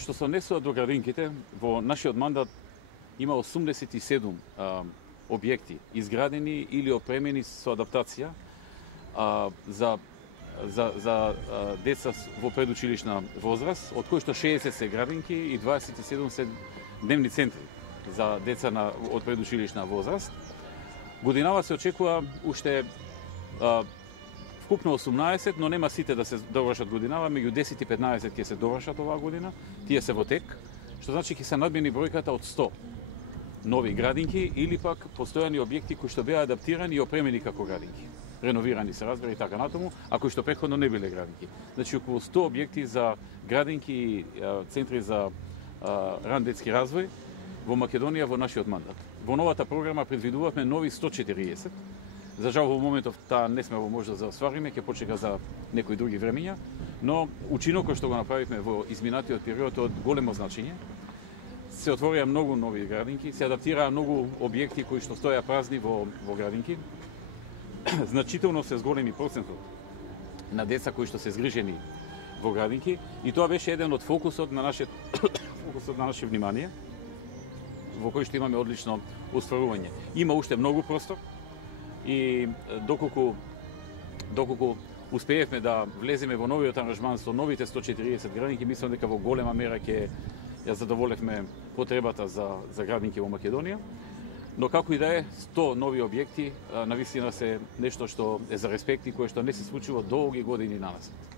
Што се однесува до градинките, во нашиот мандат има 87 објекти изградени или опремени со адаптација за деца во предучилишна возраст, од кои што 60 се градинки и 27 се дневни центри за деца од предучилишна возраст. Годинава се очекува уште вкупно 18, но нема сите да се довршат годинава, меѓу 10 и 15 ќе се довршат оваа година, тие се во тек, што значи ќе се надмени бројката од 100 нови градинки или пак постојани објекти кои што беа адаптирани и опремени како градинки. Реновирани се разбира и така натаму, а кои што претходно не биле градинки. Значи околу 100 објекти за градинки и центри за ран детски развој во Македонија во нашиот мандат. Во новата програма предвидувавме нови 140. За жал во моментов таа не сме во можност да оствариме, ќе почека за некои други времења, но учинокот што го направивме во изминатиот период од големо значење. Се отворија многу нови градинки, се адаптираа многу објекти кои што стоја празни во градинки. Значително се зголеми процентот на деца кои што се згрижени во градинки и тоа беше еден од фокусот на наше внимание, во кој што имаме одлично остварување. Има уште многу простор и доколку успеевме да влеземе во новиот аранжман со новите 140 градинки, мислам дека во голема мера ќе ја задоволевме потребата за градинки во Македонија. Но како и да е, 100 нови објекти навистина се нешто што е за респект и кое што не се случува долги години наназад.